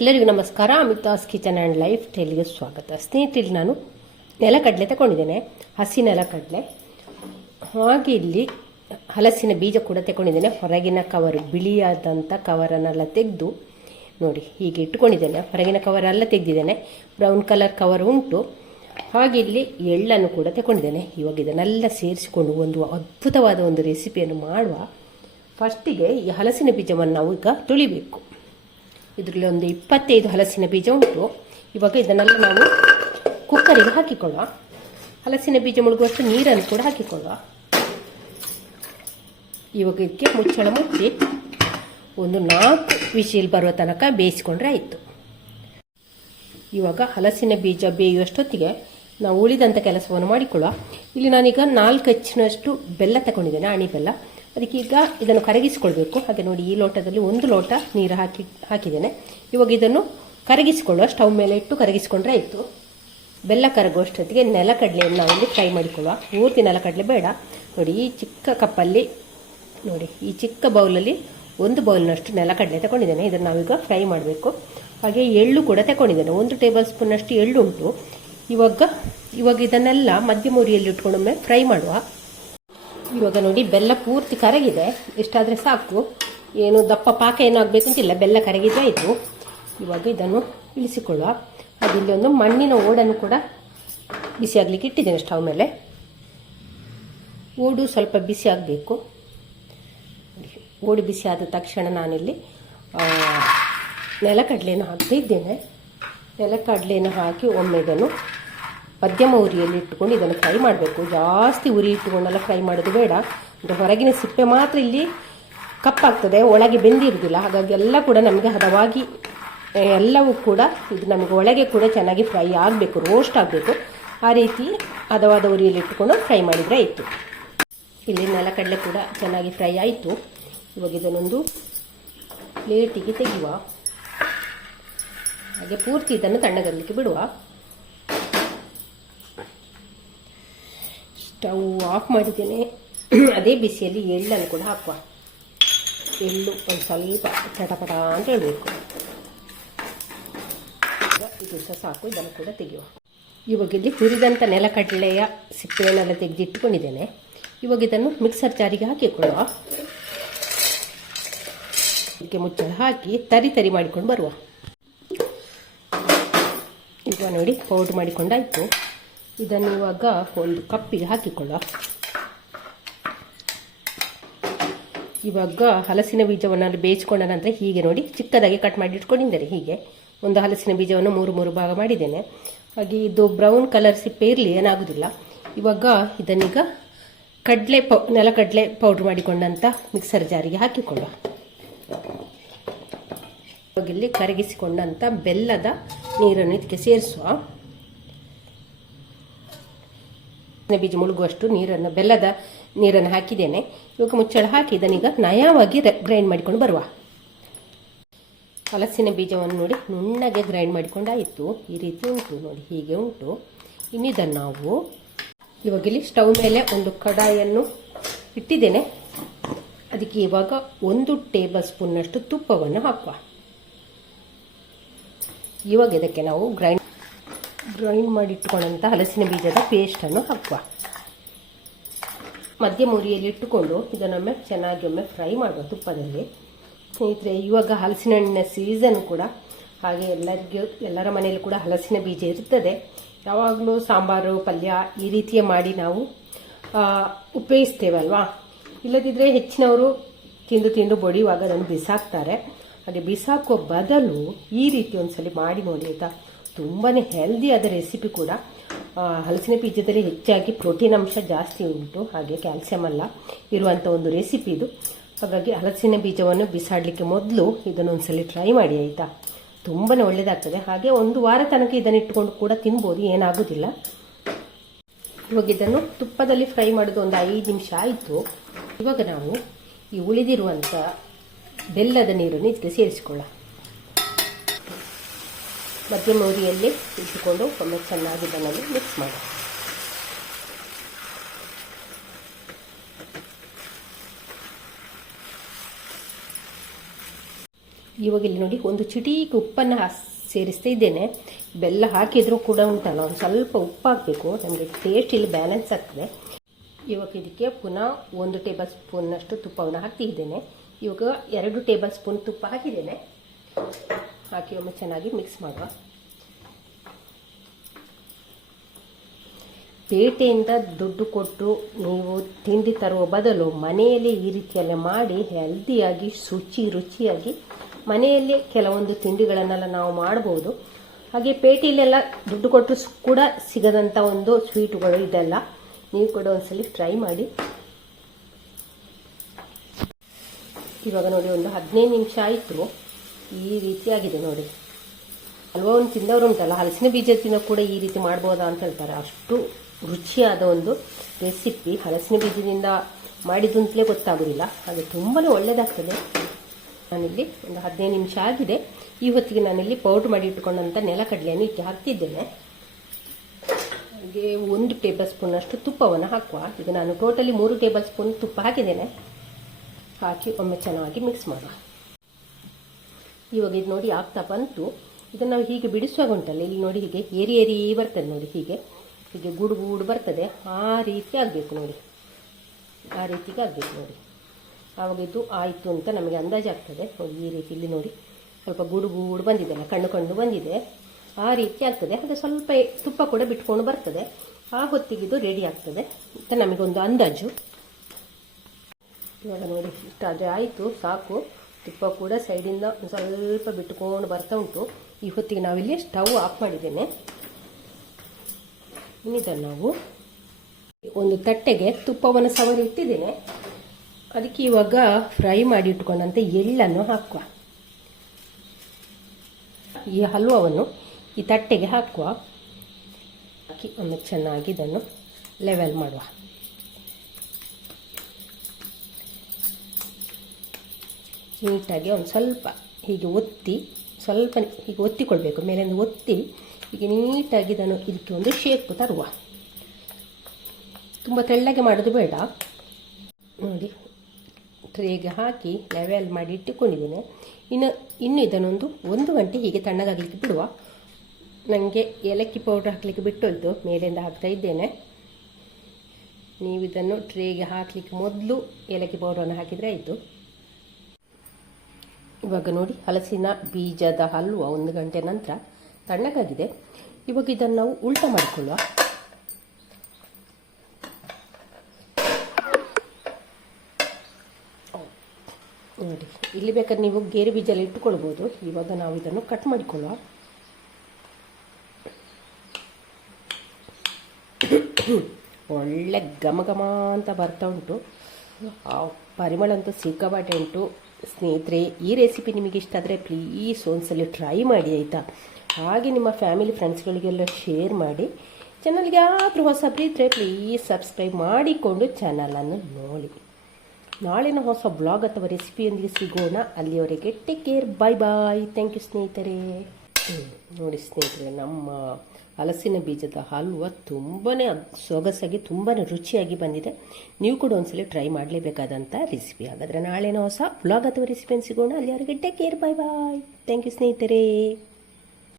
ಎಲ್ಲರಿಗೂ ನಮಸ್ಕಾರ. Amitha's kitchen and life ಸ್ಟೈಲ್ಗೆ ಸ್ವಾಗತ. ಸ್ನೇಹಿತರೆ, ನಾನು ನೆಲಕಡಲೆ ತಗೊಂಡಿದ್ದೇನೆ, ಹಸಿ ನೆಲಕಡಲೆ. ಹಾಗೆ ಇಲ್ಲಿ ಹಲಸಿನ ಬೀಜ ಕೂಡ ತಗೊಂಡಿದ್ದೇನೆ. ಹೊರಗಿನ ಕವರು, ಬಿಳಿಯಾದಂಥ ಕವರನ್ನೆಲ್ಲ ತೆಗೆದು ನೋಡಿ ಹೀಗೆ ಇಟ್ಕೊಂಡಿದ್ದೇನೆ. ಹೊರಗಿನ ಕವರೆಲ್ಲ ತೆಗೆದಿದ್ದೇನೆ, ಬ್ರೌನ್ ಕಲರ್ ಕವರ್ ಉಂಟು. ಹಾಗೆ ಇಲ್ಲಿ ಎಳ್ಳನ್ನು ಕೂಡ ತಗೊಂಡಿದ್ದೇನೆ. ಇವಾಗ ಇದನ್ನೆಲ್ಲ ಸೇರಿಸಿಕೊಂಡು ಒಂದು ಅದ್ಭುತವಾದ ಒಂದು ರೆಸಿಪಿಯನ್ನು ಮಾಡುವ. ಫಸ್ಟಿಗೆ ಈ ಹಲಸಿನ ಬೀಜವನ್ನು ನಾವು ಈಗ ತುಳಿಬೇಕು. ಇದರಲ್ಲಿ ಒಂದು 25 ಹಲಸಿನ ಬೀಜ ಉಂಟು. ಇವಾಗ ಇದನ್ನೆಲ್ಲ ನಾವು ಕುಕ್ಕರಿಗೆ ಹಾಕಿಕೊಳ್ಳುವ. ಹಲಸಿನ ಬೀಜ ಮುಳುಗುವಷ್ಟು ನೀರನ್ನು ಕೂಡ ಹಾಕಿಕೊಳ್ಳುವ. ಇವಾಗ ಇದಕ್ಕೆ ಮುಚ್ಚಳ ಮುಚ್ಚಿ ಒಂದು 4 ವಿಶಿಲ್ ಬರುವ ತನಕ ಬೇಯಿಸಿಕೊಂಡ್ರೆ ಆಯಿತು. ಇವಾಗ ಹಲಸಿನ ಬೀಜ ಬೇಯುವಷ್ಟೊತ್ತಿಗೆ ನಾವು ಉಳಿದಂಥ ಕೆಲಸವನ್ನು ಮಾಡಿಕೊಳ್ಳುವ. ಇಲ್ಲಿ ನಾನೀಗ 4 ಹೆಚ್ಚಿನಷ್ಟು ಬೆಲ್ಲ ತಗೊಂಡಿದ್ದೇನೆ, ಆಣಿ ಬೆಲ್ಲ. ಅದಕ್ಕೆ ಈಗ ಇದನ್ನು ಕರಗಿಸಿಕೊಳ್ಬೇಕು. ಹಾಗೆ ನೋಡಿ, ಈ ಲೋಟದಲ್ಲಿ 1 ಲೋಟ ನೀರು ಹಾಕಿದ್ದೇನೆ. ಇವಾಗ ಇದನ್ನು ಕರಗಿಸಿಕೊಳ್ಳುವ. ಸ್ಟವ್ ಮೇಲೆ ಇಟ್ಟು ಕರಗಿಸಿಕೊಂಡ್ರೆ ಆಯಿತು. ಬೆಲ್ಲ ಕರಗುವಷ್ಟೊತ್ತಿಗೆ ನೆಲಕಡಲೆಯನ್ನು ನಾವಿಲ್ಲಿ ಫ್ರೈ ಮಾಡಿಕೊಳ್ಳುವ. ಪೂರ್ತಿ ನೆಲಕಡಲೆ ಬೇಡ. ನೋಡಿ, ಈ ಚಿಕ್ಕ ಕಪ್ಪಲ್ಲಿ ನೋಡಿ, ಈ ಚಿಕ್ಕ ಬೌಲಲ್ಲಿ 1 ಬೌಲ್ನಷ್ಟು ನೆಲಕಡಲೆ ತಗೊಂಡಿದ್ದೇನೆ. ಇದನ್ನು ನಾವೀಗ ಫ್ರೈ ಮಾಡಬೇಕು. ಹಾಗೆ ಎಳ್ಳು ಕೂಡ ತಗೊಂಡಿದ್ದೇನೆ, 1 ಟೇಬಲ್ ಸ್ಪೂನಷ್ಟು ಎಳ್ಳು ಉಂಟು. ಇವಾಗ ಇದನ್ನೆಲ್ಲ ಮಧ್ಯಮ ಉರಿಯಲ್ಲಿ ಇಟ್ಕೊಂಡೊಮ್ಮೆ ಫ್ರೈ ಮಾಡುವ. ಇವಾಗ ನೋಡಿ, ಬೆಲ್ಲ ಪೂರ್ತಿ ಕರಗಿದೆ. ಇಷ್ಟಾದರೆ ಸಾಕು, ಏನು ದಪ್ಪ ಪಾಕ ಏನೂ ಆಗಬೇಕಂತಿಲ್ಲ. ಬೆಲ್ಲ ಕರಗಿದ್ರೆ ಆಯಿತು. ಇವಾಗ ಇದನ್ನು ಇಳಿಸಿಕೊಳ್ಳುವ. ಅದಿಲ್ಲಿ ಒಂದು ಮಣ್ಣಿನ ಓಡನ್ನು ಕೂಡ ಬಿಸಿ ಆಗಲಿಕ್ಕೆ ಇಟ್ಟಿದ್ದೇನೆ ಸ್ಟವ್ ಮೇಲೆ. ಓಡು ಸ್ವಲ್ಪ ಬಿಸಿ ಆಗಬೇಕು. ಓಡು ಬಿಸಿ ಆದ ತಕ್ಷಣ ನಾನಿಲ್ಲಿ ನೆಲಕಡಲೆಯನ್ನು ಹಾಕ್ತಾ ಇದ್ದೇನೆ. ನೆಲಕಡಲೆಯನ್ನು ಹಾಕಿ ಒಮ್ಮೆ ಇದನ್ನು ಮಧ್ಯಮ ಉರಿಯಲ್ಲಿ ಇಟ್ಟುಕೊಂಡು ಇದನ್ನು ಫ್ರೈ ಮಾಡಬೇಕು. ಜಾಸ್ತಿ ಉರಿ ಇಟ್ಟುಕೊಂಡೆಲ್ಲ ಫ್ರೈ ಮಾಡೋದು ಬೇಡ. ಹೊರಗಿನ ಸಿಪ್ಪೆ ಮಾತ್ರ ಇಲ್ಲಿ ಕಪ್ಪಾಗ್ತದೆ, ಒಳಗೆ ಬೆಂದಿರುವುದಿಲ್ಲ. ಹಾಗಾಗಿ ಎಲ್ಲ ಕೂಡ ನಮಗೆ ಹದವಾಗಿ ಎಲ್ಲವೂ ಕೂಡ ಇದು ನಮಗೆ ಒಳಗೆ ಕೂಡ ಚೆನ್ನಾಗಿ ಫ್ರೈ ಆಗಬೇಕು, ರೋಸ್ಟ್ ಆಗಬೇಕು. ಆ ರೀತಿ ಹದವಾದ ಉರಿಯಲ್ಲಿ ಇಟ್ಟುಕೊಂಡು ಫ್ರೈ ಮಾಡಿದರೆ ಆಯಿತು. ಇಲ್ಲಿ ನೆಲಕಡಲೆ ಕೂಡ ಚೆನ್ನಾಗಿ ಫ್ರೈ ಆಯಿತು. ಇವಾಗ ಇದನ್ನೊಂದು ಪ್ಲೇಟಿಗೆ ತೆಗೆಯುವ. ಹಾಗೆ ಪೂರ್ತಿ ಇದನ್ನು ತಣ್ಣಗಲಿಕ್ಕೆ ಬಿಡುವ. ಸ್ಟವ್ ಆಫ್ ಮಾಡಿದ್ದೇನೆ. ಅದೇ ಬಿಸಿಯಲ್ಲಿ ಎಳ್ಳನ್ನು ಕೂಡ ಹಾಕುವ. ಎಳ್ಳು ಒಂದು ಸ್ವಲ್ಪ ಚಟಪಟ ಅಂತ ಹೇಳಬೇಕು. ಇದು ಸಹ ಸಾಕು. ಇದನ್ನು ಕೂಡ ತೆಗೆಯುವ. ಇವಾಗ ಇಲ್ಲಿ ಹುರಿದಂಥ ನೆಲಕಡಲೆಯ ಸಿಪ್ಪೆಯನ್ನೆಲ್ಲ ತೆಗೆದಿಟ್ಟುಕೊಂಡಿದ್ದೇನೆ. ಇವಾಗ ಇದನ್ನು ಮಿಕ್ಸರ್ ಜಾರಿಗೆ ಹಾಕಿಕೊಳ್ಳುವ. ಇದಕ್ಕೆ ಮುಚ್ಚಳ ಹಾಕಿ ತರಿ ಮಾಡಿಕೊಂಡು ಬರುವ. ಈಗ ನೋಡಿ, ಪೌಡ್ರ್ ಮಾಡಿಕೊಂಡಾಯಿತು. ಇದನ್ನು ಇವಾಗ ಒಂದು ಕಪ್ಪಿಗೆ ಹಾಕಿಕೊಳ್ಳುವ. ಇವಾಗ ಹಲಸಿನ ಬೀಜವನ್ನು ಬೇಯಿಸ್ಕೊಂಡ ನಂತರ ಹೀಗೆ ನೋಡಿ ಚಿಕ್ಕದಾಗಿ ಕಟ್ ಮಾಡಿ ಇಟ್ಕೊಂಡಿದ್ದೇನೆ. ಹೀಗೆ ಒಂದು ಹಲಸಿನ ಬೀಜವನ್ನು 3 ಭಾಗ ಮಾಡಿದ್ದೇನೆ. ಹಾಗೆ ಇದು ಬ್ರೌನ್ ಕಲರ್ ಸಿಪ್ಪೆ ಇರಲಿ, ಏನಾಗೋದಿಲ್ಲ. ಇವಾಗ ಇದನ್ನೀಗ ನೆಲಕಡಲೆ ಪೌಡ್ರ್ ಮಾಡಿಕೊಂಡಂಥ ಮಿಕ್ಸರ್ ಜಾರಿಗೆ ಹಾಕಿಕೊಳ್ಳುವ. ಇವಾಗ ಇಲ್ಲಿ ಕರಗಿಸಿಕೊಂಡಂಥ ಬೆಲ್ಲದ ನೀರನ್ನು ಇದಕ್ಕೆ ಸೇರಿಸುವ. ಬೀಜ ಮುಳುಗುವಷ್ಟು ಬೆಲ್ಲದ ನೀರನ್ನು ಹಾಕಿದ್ದೇನೆ. ಇವಾಗ ಮುಚ್ಚಳ ಹಾಕಿ ಇದನ್ನೀಗ ನಯವಾಗಿ ಗ್ರೈಂಡ್ ಮಾಡಿಕೊಂಡು ಬರುವ. ಹಲಸಿನ ಬೀಜವನ್ನು ನೋಡಿ ನುಣ್ಣಗೆ ಗ್ರೈಂಡ್ ಮಾಡಿಕೊಂಡಾಯಿತು. ಈ ರೀತಿ ಉಂಟು ನೋಡಿ, ಹೀಗೆ ಉಂಟು. ಇನ್ನು ಇದನ್ನು ನಾವು ಇವಾಗ ಇಲ್ಲಿ ಸ್ಟವ್ ಮೇಲೆ ಒಂದು ಕಡಾಯಿಯನ್ನು ಇಟ್ಟಿದ್ದೇನೆ. ಅದಕ್ಕೆ ಇವಾಗ 1 ಟೇಬಲ್ ಸ್ಪೂನ್ನಷ್ಟು ತುಪ್ಪವನ್ನು ಹಾಕುವ. ಇವಾಗ ಇದಕ್ಕೆ ನಾವು ಗ್ರೈಂಡ್ ಮಾಡಿಟ್ಟುಕೊಂಡಂಥ ಹಲಸಿನ ಬೀಜದ ಪೇಸ್ಟನ್ನು ಹಾಕುವ. ಮಧ್ಯಮ ಉರಿಯಲ್ಲಿ ಇಟ್ಟುಕೊಂಡು ಇದನ್ನೊಮ್ಮೆ ಚೆನ್ನಾಗಿ ಒಮ್ಮೆ ಫ್ರೈ ಮಾಡುವ ತುಪ್ಪದಲ್ಲಿ. ಸ್ನೇಹಿತರೆ, ಇವಾಗ ಹಲಸಿನ ಹಣ್ಣಿನ ಸೀಸನ್ ಕೂಡ. ಹಾಗೆ ಎಲ್ಲರ ಮನೆಯಲ್ಲೂ ಕೂಡ ಹಲಸಿನ ಬೀಜ ಇರ್ತದೆ. ಯಾವಾಗಲೂ ಸಾಂಬಾರು, ಪಲ್ಯ ಈ ರೀತಿಯ ಮಾಡಿ ನಾವು ಉಪಯೋಗಿಸ್ತೇವಲ್ವಾ. ಇಲ್ಲದಿದ್ದರೆ ಹೆಚ್ಚಿನವರು ತಿಂದು ಬಡಿಯುವಾಗ ಅದನ್ನು ಬಿಸಾಕ್ತಾರೆ. ಹಾಗೆ ಬಿಸಾಕುವ ಬದಲು ಈ ರೀತಿ ಒಂದ್ಸಲಿ ಮಾಡಿ ನೋಡಿ ಆಯಿತಾ. ತುಂಬಾ ಹೆಲ್ದಿಯಾದ ರೆಸಿಪಿ ಕೂಡ. ಹಲಸಿನ ಬೀಜದಲ್ಲಿ ಹೆಚ್ಚಾಗಿ ಪ್ರೋಟೀನ್ ಅಂಶ ಜಾಸ್ತಿ ಉಂಟು, ಹಾಗೆ ಕ್ಯಾಲ್ಸಿಯಂ ಎಲ್ಲ ಇರುವಂಥ ಒಂದು ರೆಸಿಪಿ ಇದು. ಹಾಗಾಗಿ ಹಲಸಿನ ಬೀಜವನ್ನು ಬಿಸಾಡಲಿಕ್ಕೆ ಮೊದಲು ಇದನ್ನೊಂದ್ಸಲಿ ಟ್ರೈ ಮಾಡಿ ಆಯಿತಾ. ತುಂಬಾ ಒಳ್ಳೆಯದಾಗ್ತದೆ. ಹಾಗೆ 1 ವಾರ ತನಕ ಇದನ್ನು ಇಟ್ಕೊಂಡು ಕೂಡ ತಿನ್ಬೋದು, ಏನಾಗೋದಿಲ್ಲ. ಇವಾಗ ಇದನ್ನು ತುಪ್ಪದಲ್ಲಿ ಫ್ರೈ ಮಾಡೋದು ಒಂದು 5 ನಿಮಿಷ ಆಯಿತು. ಇವಾಗ ನಾವು ಈ ಉಳಿದಿರುವಂಥ ಬೆಲ್ಲದ ನೀರನ್ನು ಇದಕ್ಕೆ ಸೇರಿಸಿಕೊಳ್ಳ. ಮಧ್ಯಮ ಉರಿಯಲ್ಲಿ ಇಟ್ಟುಕೊಂಡು ಒಮ್ಮೆ ಚೆನ್ನಾಗಿ ಇದನ್ನು ಮಿಕ್ಸ್ ಮಾಡಿ. ಇವಾಗ ಇಲ್ಲಿ ನೋಡಿ ಒಂದು ಚಿಟಿಕೆ ಉಪ್ಪನ್ನು ಸೇರಿಸ್ತಾ ಇದ್ದೇನೆ. ಬೆಲ್ಲ ಹಾಕಿದರೂ ಕೂಡ ಉಂಟಲ್ಲ, ಒಂದು ಸ್ವಲ್ಪ ಉಪ್ಪು ಹಾಕಬೇಕು, ನಮಗೆ ಟೇಸ್ಟ್ ಇಲ್ಲಿ ಬ್ಯಾಲೆನ್ಸ್ ಆಗ್ತದೆ. ಇವಾಗ ಇದಕ್ಕೆ ಪುನಃ 1 ಟೇಬಲ್ ಸ್ಪೂನ್ನಷ್ಟು ತುಪ್ಪವನ್ನು ಹಾಕ್ತಿದ್ದೇನೆ. ಇವಾಗ 2 ಟೇಬಲ್ ಸ್ಪೂನ್ ತುಪ್ಪ ಹಾಕಿದ್ದೇನೆ. ಹಾಕಿ ಒಮ್ಮೆ ಚೆನ್ನಾಗಿ ಮಿಕ್ಸ್ ಮಾಡುವ. ಪೇಟೆಯಿಂದ ದುಡ್ಡು ಕೊಟ್ಟು ನೀವು ತಿಂಡಿ ತರುವ ಬದಲು ಮನೆಯಲ್ಲಿ ಈ ರೀತಿಯಲ್ಲೇ ಮಾಡಿ ಹೆಲ್ದಿಯಾಗಿ ರುಚಿಯಾಗಿ ಮನೆಯಲ್ಲೇ ಕೆಲವೊಂದು ತಿಂಡಿಗಳನ್ನೆಲ್ಲ ನಾವು ಮಾಡ್ಬೋದು. ಹಾಗೆ ಪೇಟೆಯಲ್ಲೆಲ್ಲ ದುಡ್ಡು ಕೊಟ್ಟು ಕೂಡ ಸಿಗದಂಥ ಒಂದು ಸ್ವೀಟುಗಳು ಇದೆಲ್ಲ. ನೀವು ಕೂಡ ಒಂದ್ಸಲಿ ಟ್ರೈ ಮಾಡಿ. ಇವಾಗ ನೋಡಿ ಒಂದು 15 ನಿಮಿಷ ಆಯಿತು. ಈ ರೀತಿಯಾಗಿದೆ ನೋಡಿ. ಹಲ್ವವನ್ನು ತಿಂದವರು ಉಂಟಲ್ಲ, ಹಲಸಿನ ಬೀಜದಿಂದ ಕೂಡ ಈ ರೀತಿ ಮಾಡ್ಬೋದಾ ಅಂತ ಹೇಳ್ತಾರೆ. ಅಷ್ಟು ರುಚಿಯಾದ ಒಂದು ರೆಸಿಪಿ. ಹಲಸಿನ ಬೀಜದಿಂದ ಮಾಡಿದ್ದು ಅಂತಲೇ ಗೊತ್ತಾಗೋದಿಲ್ಲ. ಹಾಗೆ ತುಂಬಾ ಒಳ್ಳೆಯದಾಗ್ತದೆ. ನಾನಿಲ್ಲಿ ಒಂದು 15 ನಿಮಿಷ ಆಗಿದೆ. ಈ ಹೊತ್ತಿಗೆ ನಾನಿಲ್ಲಿ ಪೌಡ್ರ್ ಮಾಡಿ ಇಟ್ಕೊಂಡಂಥ ನೆಲಕಡಲೆಯನ್ನು ಇಟ್ಟು ಹಾಕ್ತಿದ್ದೇನೆ. ಹಾಗೆ 1 ಟೇಬಲ್ ಸ್ಪೂನಷ್ಟು ತುಪ್ಪವನ್ನು ಹಾಕುವ. ಈಗ ನಾನು ಟೋಟಲಿ 3 ಟೇಬಲ್ ಸ್ಪೂನ್ ತುಪ್ಪ ಹಾಕಿದ್ದೇನೆ. ಹಾಕಿ ಒಮ್ಮೆ ಚೆನ್ನಾಗಿ ಮಿಕ್ಸ್ ಮಾಡುವ. ಇವಾಗ ಇದು ನೋಡಿ ಆಗ್ತಾ ಬಂತು. ಇದನ್ನು ನಾವು ಹೀಗೆ ಬಿಡಿಸುವಾಗ ಉಂಟಲ್ಲ, ಇಲ್ಲಿ ನೋಡಿ ಹೀಗೆ ಏರಿ ಬರ್ತದೆ ನೋಡಿ, ಹೀಗೆ ಗೂಡು ಬರ್ತದೆ. ಆ ರೀತಿ ಆಗಬೇಕು ನೋಡಿ, ಆ ರೀತಿಗೆ ಆಗಬೇಕು ನೋಡಿ. ಆವಾಗ ಇದು ಆಯಿತು ಅಂತ ನಮಗೆ ಅಂದಾಜಾಗ್ತದೆ ನೋಡಿ. ಈ ರೀತಿ ಇಲ್ಲಿ ನೋಡಿ ಸ್ವಲ್ಪ ಗೂಡು ಬಂದಿದೆ, ಕಣ್ಣು ಬಂದಿದೆ. ಆ ರೀತಿ ಆಗ್ತದೆ. ಅದು ಸ್ವಲ್ಪ ತುಪ್ಪ ಕೂಡ ಬಿಟ್ಕೊಂಡು ಬರ್ತದೆ. ಆ ಹೊತ್ತಿಗೆ ಇದು ರೆಡಿ ಆಗ್ತದೆ ಅಂತ ನಮಗೊಂದು ಅಂದಾಜು. ಇವಾಗ ನೋಡಿ ಇಷ್ಟಾದರೆ ಆಯಿತು, ಸಾಕು. ತುಪ್ಪ ಕೂಡ ಸೈಡಿಂದ ಸ್ವಲ್ಪ ಬಿಟ್ಕೊಂಡು ಬರ್ತಾ ಉಂಟು. ಈ ಹೊತ್ತಿಗೆ ನಾವಿಲ್ಲಿ ಸ್ಟವ್ ಆಫ್ ಮಾಡಿದ್ದೇನೆ. ಇನ್ನಿದನ್ನು ನಾವು ಒಂದು ತಟ್ಟೆಗೆ ತುಪ್ಪವನ್ನು ಸವರಿ ಇಟ್ಟಿದ್ದೇನೆ. ಅದಕ್ಕೆ ಇವಾಗ ಫ್ರೈ ಮಾಡಿ ಇಟ್ಕೊಂಡಂತೆ ಎಳ್ಳನ್ನು ಹಾಕುವ. ಈ ಹಲ್ವವನ್ನು ಈ ತಟ್ಟೆಗೆ ಹಾಕುವ. ಹಾಕಿ ಒಮ್ಮೆ ಚೆನ್ನಾಗಿ ಇದನ್ನು ಲೆವೆಲ್ ಮಾಡುವ. ನೀಟಾಗಿ ಒಂದು ಸ್ವಲ್ಪ ಹೀಗೆ ಒತ್ತಿ, ಸ್ವಲ್ಪ ಹೀಗೆ ಒತ್ತಿಕೊಳ್ಬೇಕು, ಮೇಲಿಂದ ಒತ್ತಿ ಹೀಗೆ ನೀಟಾಗಿ ಇದನ್ನು ಇದಕ್ಕೆ ಒಂದು ಶೇಪ್ ತರುವ. ತುಂಬ ತೆಳ್ಳಗೆ ಮಾಡೋದು ಬೇಡ ನೋಡಿ. ಟ್ರೇಗೆ ಹಾಕಿ ಲೆವೆಲ್ ಮಾಡಿ ಇಟ್ಟುಕೊಂಡಿದ್ದೇನೆ. ಇನ್ನು ಇದನ್ನೊಂದು 1 ಗಂಟೆ ಹೀಗೆ ತಣ್ಣಗಾಗಲಿಕ್ಕೆ ಬಿಡುವ. ನನಗೆ ಏಲಕ್ಕಿ ಪೌಡ್ರ್ ಹಾಕಲಿಕ್ಕೆ ಬಿಟ್ಟೋಯ್ತು, ಮೇಲಿಂದ ಹಾಕ್ತಾ ಇದ್ದೇನೆ. ನೀವು ಇದನ್ನು ಟ್ರೇಗೆ ಹಾಕಲಿಕ್ಕೆ ಮೊದಲು ಏಲಕ್ಕಿ ಪೌಡ್ರನ್ನು ಹಾಕಿದರೆ ಆಯಿತು. ಇವಾಗ ನೋಡಿ ಹಲಸಿನ ಬೀಜದ ಹಲ್ವ 1 ಗಂಟೆ ನಂತರ ತಣ್ಣಗಾಗಿದೆ. ಇವಾಗ ಇದನ್ನು ನಾವು ಉಲ್ಟ ಮಾಡಿಕೊಳ್ಳುವ. ನೋಡಿ ಇಲ್ಲಿ ಬೇಕಾದ್ರೆ ನೀವು ಗೇರು ಬೀಜಲ್ಲಿ ಇಟ್ಟುಕೊಳ್ಬೋದು. ಇವಾಗ ನಾವು ಇದನ್ನು ಕಟ್ ಮಾಡಿಕೊಳ್ಳುವ. ಒಳ್ಳೆ ಘಮ ಅಂತ ಬರ್ತಾ ಉಂಟು. ಪರಿಮಳ ಅಂತೂ ಸಿಕ್ಕಾಬಟ್ಟೆ ಉಂಟು. ಸ್ನೇಹಿತರೆ, ಈ ರೆಸಿಪಿ ನಿಮಗೆ ಇಷ್ಟ ಆದರೆ ಪ್ಲೀಸ್ ಒಂದ್ಸಲ ಟ್ರೈ ಮಾಡಿ ಆಯಿತಾ. ಹಾಗೆ ನಿಮ್ಮ ಫ್ಯಾಮಿಲಿ ಫ್ರೆಂಡ್ಸ್ಗಳಿಗೆಲ್ಲ ಶೇರ್ ಮಾಡಿ. ಚಾನಲ್ಗೆ ಯಾರಾದರೂ ಹೊಸಬ್ರಿದ್ದರೆ ಪ್ಲೀಸ್ ಸಬ್ಸ್ಕ್ರೈಬ್ ಮಾಡಿಕೊಂಡು ಚಾನಲನ್ನು ನೋಡಿ. ನಾಳಿನ ಹೊಸ ಬ್ಲಾಗ್ ಅಥವಾ ರೆಸಿಪಿಯೊಂದಿಗೆ ಸಿಗೋಣ. ಅಲ್ಲಿಯವರೆಗೆ take care, bye. Thank you ಸ್ನೇಹಿತರೆ. ನೋಡಿ ಸ್ನೇಹಿತರೆ, ನಮ್ಮ ಹಲಸಿನ ಬೀಜದ ಹಲ್ವ ತುಂಬಾ ಸೊಗಸಾಗಿ ತುಂಬಾ ರುಚಿಯಾಗಿ ಬಂದಿದೆ. ನೀವು ಕೂಡ ಒಂದ್ಸಲ ಟ್ರೈ ಮಾಡಲೇಬೇಕಾದಂಥ ರೆಸಿಪಿ. ಹಾಗಾದರೆ ನಾಳೆನ ಹೊಸ ಬ್ಲಾಗ್ ಅಥವಾ ರೆಸಿಪಿಯನ್ನು ಸಿಗೋಣ. ಅಲ್ಲಿಯವರೆಗೆ take care, bye. Thank you ಸ್ನೇಹಿತರೆ.